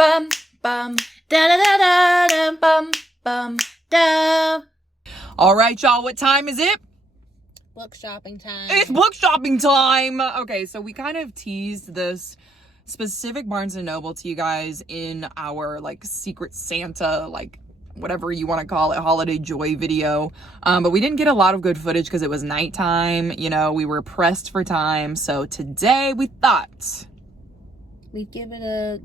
bum bum da da da da da bum bum da. All right, y'all, what time is it? Book shopping time. It's book shopping time. Okay, so we kind of teased this specific Barnes & Noble to you guys in our like Secret Santa, like whatever you want to call it, holiday joy video. But we didn't get a lot of good footage because it was nighttime. You know, we were pressed for time. So today we thought we'd give it a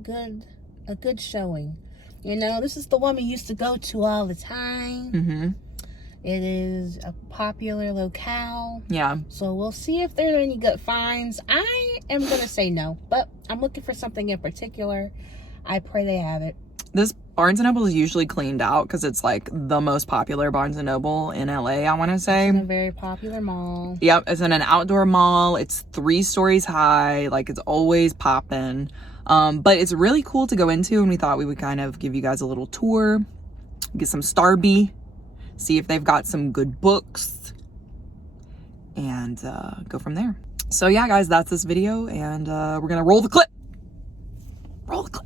good showing. You know, this is the one we used to go to all the time. Mm-hmm. It is a popular locale. Yeah. So we'll see if there are any good finds. I am going to say no, but I'm looking for something in particular. I pray they have it. This Barnes & Noble is usually cleaned out because it's like the most popular Barnes & Noble in LA, I want to say. It's in a very popular mall. Yep, it's in an outdoor mall. It's 3 stories high. Like, it's always popping. But it's really cool to go into, and we thought we would kind of give you guys a little tour, get some Starby, see if they've got some good books, and go from there. So yeah, guys, that's this video, and we're gonna roll the clip. Roll the clip.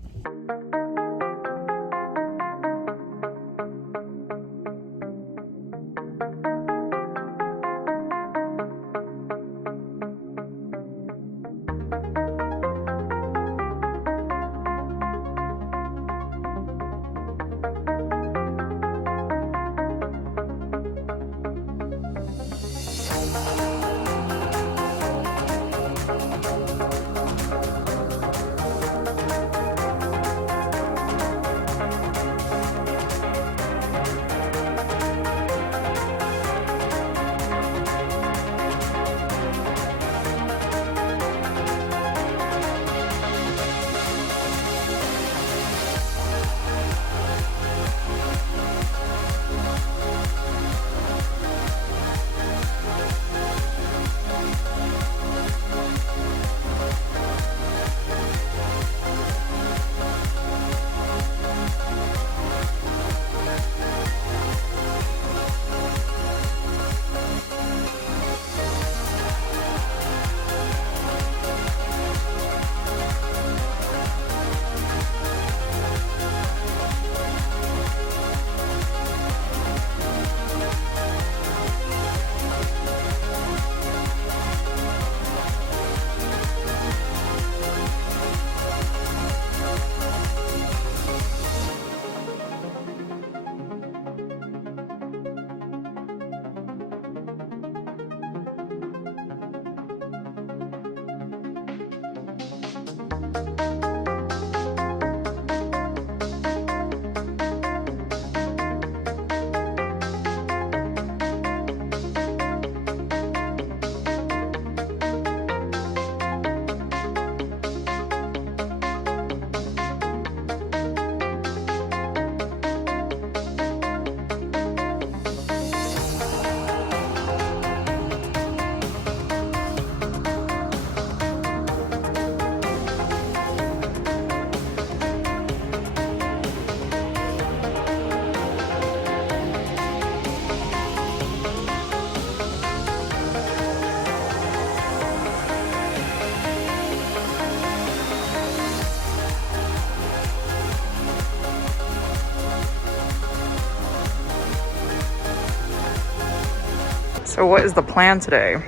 So what is the plan today?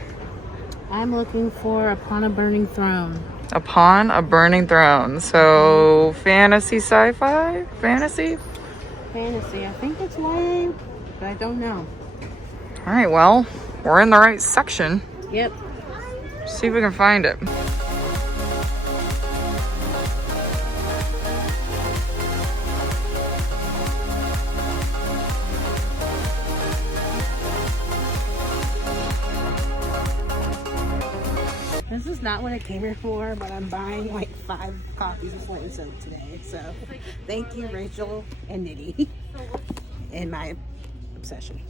I'm looking for Upon a Burning Throne. Upon a Burning Throne. So fantasy, sci-fi? Fantasy? Fantasy. I think it's YA, but I don't know. All right, well, we're in the right section. Yep. See if we can find it. This is not what I came here for, but I'm buying like 5 copies of Flame Soap today. So thank you, Rachel and Nidhi, in my obsession.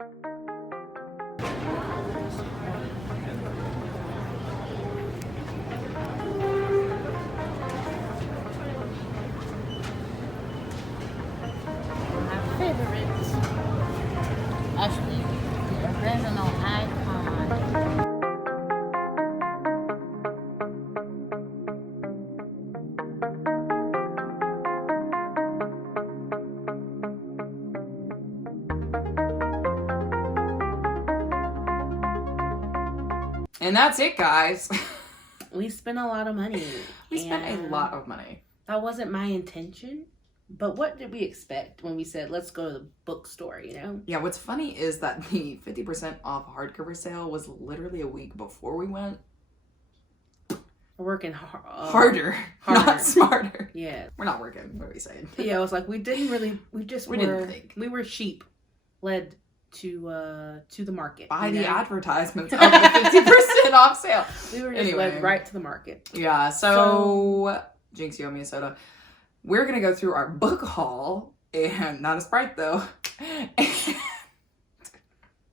My favorite, actually, the original icon. And that's it, guys. We spent a lot of money. We spent a lot of money. That wasn't my intention. But what did we expect when we said, let's go to the bookstore, you know? Yeah, what's funny is that the 50% off hardcover sale was literally a week before we went. We're working Harder, not smarter. Yeah. We're not working. What are we saying? Yeah, it was like we didn't think. We were sheep led to the market. By the advertisements of the 50% off sale. We were just led right to the market. Yeah, so Jinx, you owe me a soda. We're going to go through our book haul, and not a Sprite though.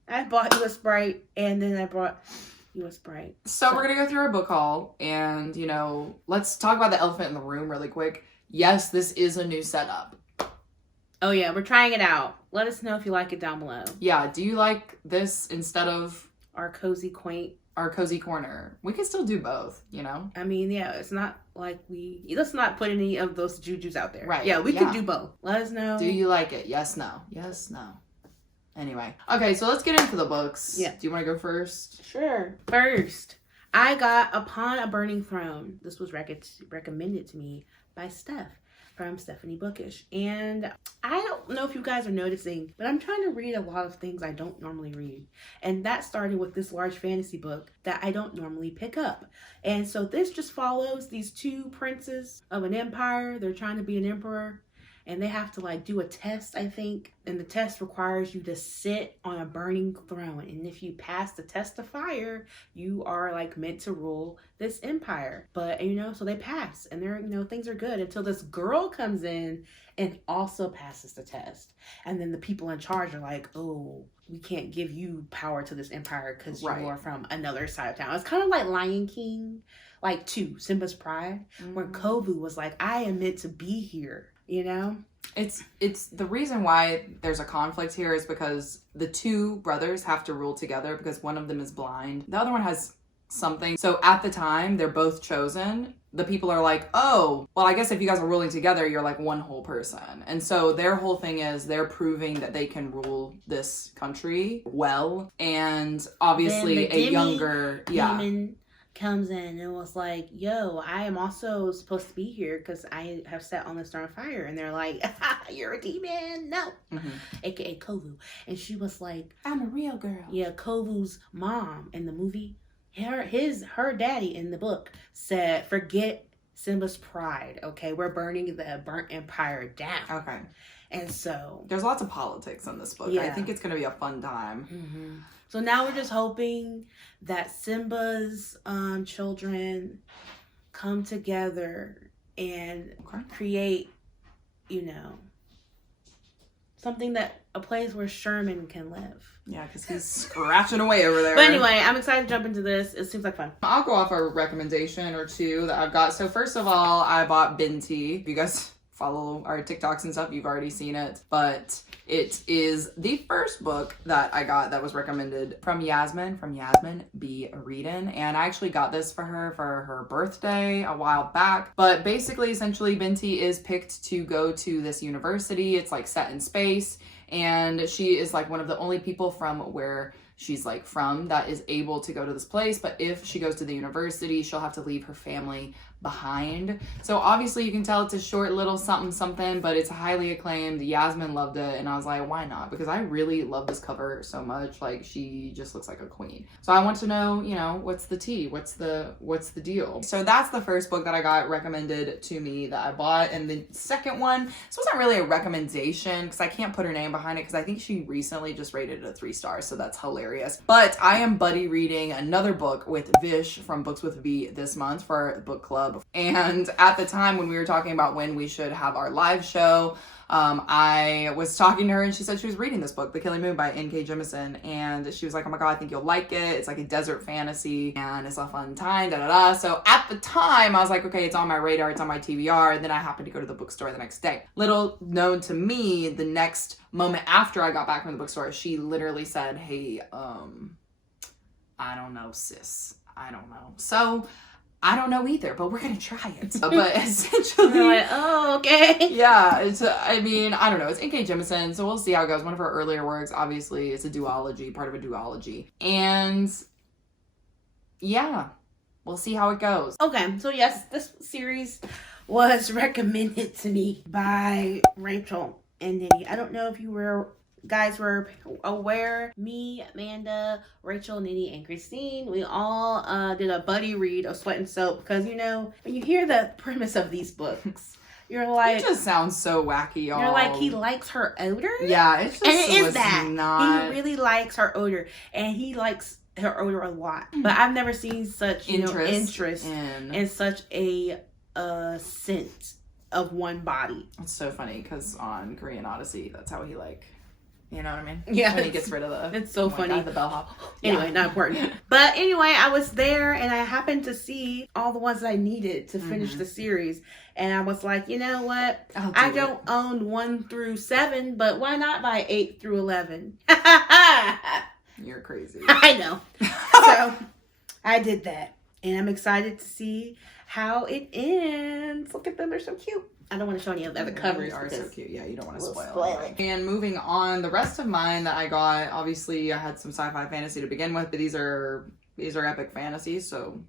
I bought you a Sprite, and then I brought you a Sprite. So we're going to go through our book haul, and, let's talk about the elephant in the room really quick. Yes, this is a new setup. Oh yeah, we're trying it out. Let us know if you like it down below. Yeah, do you like this instead of our cozy corner? We could still do both, I mean, yeah, it's not like let's not put any of those jujus out there. Right. Yeah, we could do both. Let us know. Do you like it? Yes, no. Yes, no. Anyway. Okay, so let's get into the books. Yeah. Do you want to go first? Sure. First, I got Upon a Burning Throne. This was recommended to me by Steph from Stephanie Bookish. And I don't know if you guys are noticing, but I'm trying to read a lot of things I don't normally read. And that started with this large fantasy book that I don't normally pick up. And so this just follows these two princes of an empire. They're trying to be an emperor. And they have to do a test, I think. And the test requires you to sit on a burning throne. And if you pass the test of fire, you are meant to rule this empire. But, so they pass. And they're, things are good until this girl comes in and also passes the test. And then the people in charge are like, oh, we can't give you power to this empire because you are from another side of town. It's kind of like Lion King, 2, Simba's Pride, where Kovu was like, I am meant to be here. It's the reason why there's a conflict here is because the two brothers have to rule together because one of them is blind. The other one has something. So at the time they're both chosen, the people are like, oh, well, I guess if you guys are ruling together, you're like one whole person. And so their whole thing is they're proving that they can rule this country well. And obviously a younger demon comes in and was like, yo, I am also supposed to be here because I have sat on this throne of fire. And they're like, you're a demon. No. AKA Kovu. And she was like, I'm a real girl. Yeah, Kovu's mom in the movie, her daddy in the book said, forget Simba's pride. Okay, we're burning the burnt empire down. Okay. And so there's lots of politics in this book. Yeah. I think it's going to be a fun time. So now we're just hoping that Simba's children come together and create, something a place where Sherman can live. Yeah, because he's scratching away over there. But anyway, I'm excited to jump into this. It seems like fun. I'll go off a recommendation or two that I've got. So first of all, I bought Binti. If you guys follow our TikToks and stuff, you've already seen it. But it is the first book that I got that was recommended from Yasmin be a readin'. And I actually got this for her birthday a while back. But basically, essentially, Binti is picked to go to this university. It's set in space. And she is one of the only people from where she's from that is able to go to this place. But if she goes to the university, she'll have to leave her family behind. So obviously you can tell it's a short little something, but it's highly acclaimed. Yasmin loved it, and I was like, why not? Because I really love this cover so much. She just looks like a queen. So I want to know, what's the tea? What's the deal? So that's the first book that I got recommended to me that I bought. And the second one, this wasn't really a recommendation because I can't put her name behind it because I think she recently just rated it a 3 stars, so that's hilarious. But I am buddy reading another book with Vish from Books with V this month for our book club. And at the time when we were talking about when we should have our live show, I was talking to her and she said she was reading this book, The Killing Moon by N.K. Jemisin, and she was like, oh my god, I think you'll like it. It's like a desert fantasy and it's a fun time, da da da. So at the time I was like, okay, it's on my radar, it's on my TBR, and then I happened to go to the bookstore the next day. Little known to me, the next moment after I got back from the bookstore, she literally said, hey, I don't know, sis. I don't know. So I don't know either, but we're gonna try it. But essentially, You're like, oh, okay. yeah, it's, I mean, I don't know. It's N.K. Jemisin, so we'll see how it goes. One of her earlier works, obviously, it's a duology, part of a duology. And yeah, we'll see how it goes. Okay, so yes, this series was recommended to me by Rachel and Nidhi. I don't know if you guys were aware. Me, Manda, Rachel, Nidhi, and Christine, we all did a buddy read of Sweat and Soap, because you know, when you hear the premise of these books, you're like, It just sounds so wacky, y'all. you're like, he likes her odor? Yeah, it's just And it is that. not... He really likes her odor, and he likes her odor a lot. But I've never seen such interest in such a scent of one body. It's so funny because on Korean Odyssey, that's how he like, you know what I mean? Yeah. When he gets rid of the... It's so funny. The bellhop. Anyway, not important. But anyway, I was there and I happened to see all the ones I needed to finish the series. And I was like, you know what? I don't own 1 through 7, but why not buy 8 through 11? You're crazy. I know. So I did that. And I'm excited to see how it ends. Look at them. They're so cute. I don't want to show any of the other covers. They are so cute. Yeah, you don't want to we'll spoil it. And moving on, the rest of mine that I got, obviously I had some sci-fi fantasy to begin with, but these are epic fantasies, so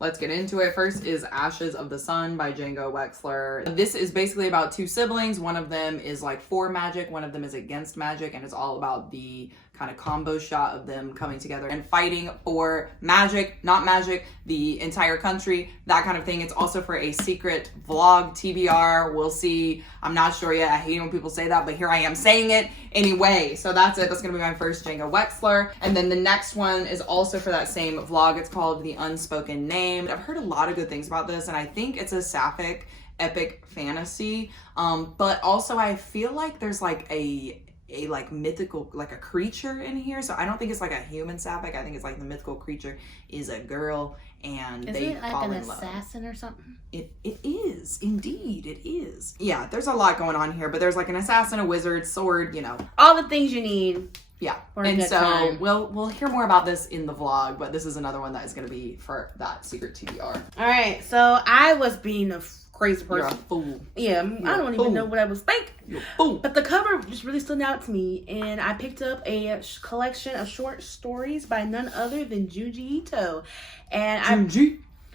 let's get into it. First is Ashes of the Sun by Django Wexler. This is basically about 2 siblings. One of them is like for magic, one of them is against magic, and it's all about the kind of combo shot of them coming together and fighting for magic, not magic, the entire country, that kind of thing. It's also for a secret vlog TBR. We'll see. I'm not sure yet. I hate when people say that, but here I am saying it anyway. So that's it. That's going to be my first Django Wexler. And then the next one is also for that same vlog. It's called The Unspoken Name. I've heard a lot of good things about this, and I think it's a sapphic epic fantasy. But also I feel like there's like a like mythical, like a creature in here. So I don't think it's like a human sapphic. I think it's like the mythical creature is a girl and they fall in love. Is it like an assassin or something? It is. Indeed, it is. Yeah, there's a lot going on here, but there's like an assassin, a wizard, sword, you know. All the things you need. Yeah. For and so time. we'll hear more about this in the vlog, but this is another one that is going to be for that secret TBR. All right. So I was being a crazy person. You're a fool. Yeah, I don't even know what I was thinking. You're a fool. But the cover just really stood out to me, and I picked up a collection of short stories by none other than Junji Ito. And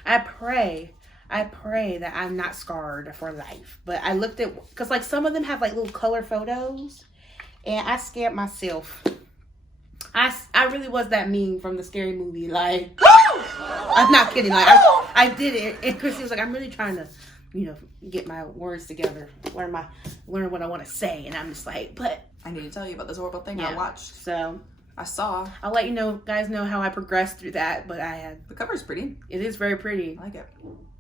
I pray that I'm not scarred for life. But I looked at, because like some of them have like little color photos, and I scared myself. I really was that mean from the Scary Movie. Like, I'm not kidding. Like, I did it, and Chrissy was like, I'm really trying to, you know, get my words together, learn what I want to say, and I'm just like, but I need to tell you about this horrible thing yeah. I watched. So I saw. I'll let you guys know how I progressed through that, but The cover's pretty. It is very pretty. I like it.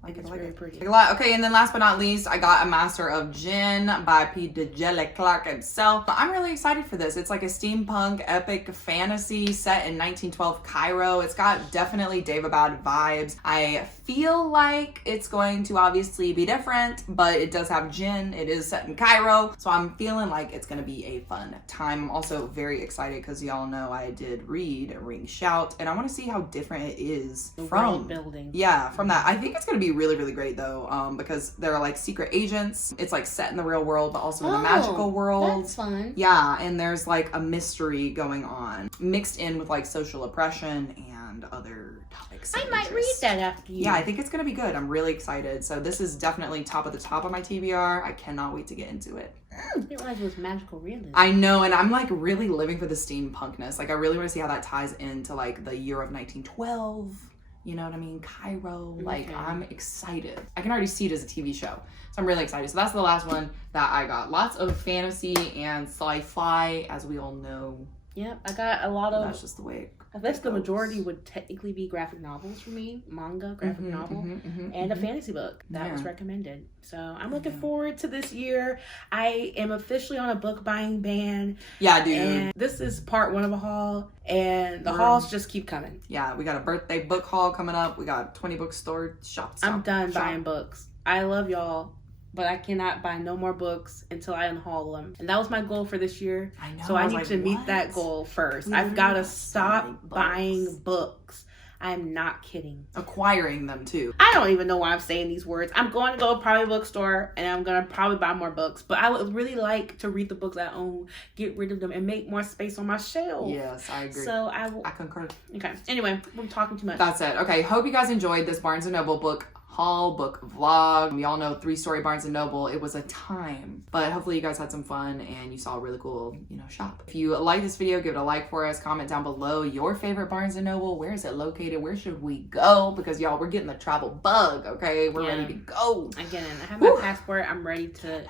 It's very pretty. Okay, and then last but not least, I got A Master of Jinn by P. Djeli Clark himself. I'm really excited for this. It's like a steampunk epic fantasy set in 1912 Cairo. It's got definitely Daevabad vibes. I feel like it's going to obviously be different, but it does have Jinn. It is set in Cairo, so I'm feeling like it's going to be a fun time. I'm also very excited because y'all know I did read Ring Shout, and I want to see how different it is from world building. Yeah, from that. I think it's going to be really, really great though, because there are like secret agents. It's like set in the real world, but also in the magical world. That's fun. Yeah, and there's like a mystery going on mixed in with like social oppression and other topics. I might read that after you. Yeah, I think it's going to be good. I'm really excited. So this is definitely top of my TBR. I cannot wait to get into it. I didn't realize it was magical realism. I know, and I'm like really living for the steampunkness. Like I really want to see how that ties into like the year of 1912. You know what I mean? Cairo. Like, I'm excited. I can already see it as a TV show. So I'm really excited. So that's the last one that I got. Lots of fantasy and sci-fi, as we all know. Yep, I got a lot of. That's just the way. I guess the majority would technically be graphic novels for me, manga, graphic novel, and a fantasy book that was recommended. So I'm looking forward to this year. I am officially on a book buying ban. Yeah, dude. And this is part 1 of a haul, and the hauls just keep coming. Yeah, we got a birthday book haul coming up. We got 20 bookstore shops. I'm done buying books. I love y'all, but I cannot buy no more books until I unhaul them. And that was my goal for this year. I know. So I need to meet that goal first. I've got to stop buying books. I'm not kidding. Acquiring them too. I don't even know why I'm saying these words. I'm going to go probably bookstore and I'm going to probably buy more books. But I would really like to read the books I own, get rid of them, and make more space on my shelf. Yes, I agree. So I concur. Okay. Anyway, we're talking too much. That's it. Okay. Hope you guys enjoyed this Barnes & Noble book haul, book vlog. We all know 3-story Barnes & Noble. It was a time, but hopefully you guys had some fun and you saw a really cool, shop. If you like this video, give it a like for us. Comment down below your favorite Barnes & Noble. Where is it located? Where should we go? Because y'all, we're getting the travel bug, okay? We're ready to go. Again, I have my passport. I'm ready to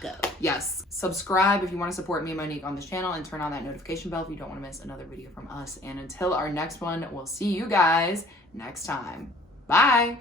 go. Yes. Subscribe if you want to support me and Monique on this channel, and turn on that notification bell if you don't want to miss another video from us. And until our next one, we'll see you guys next time. Bye.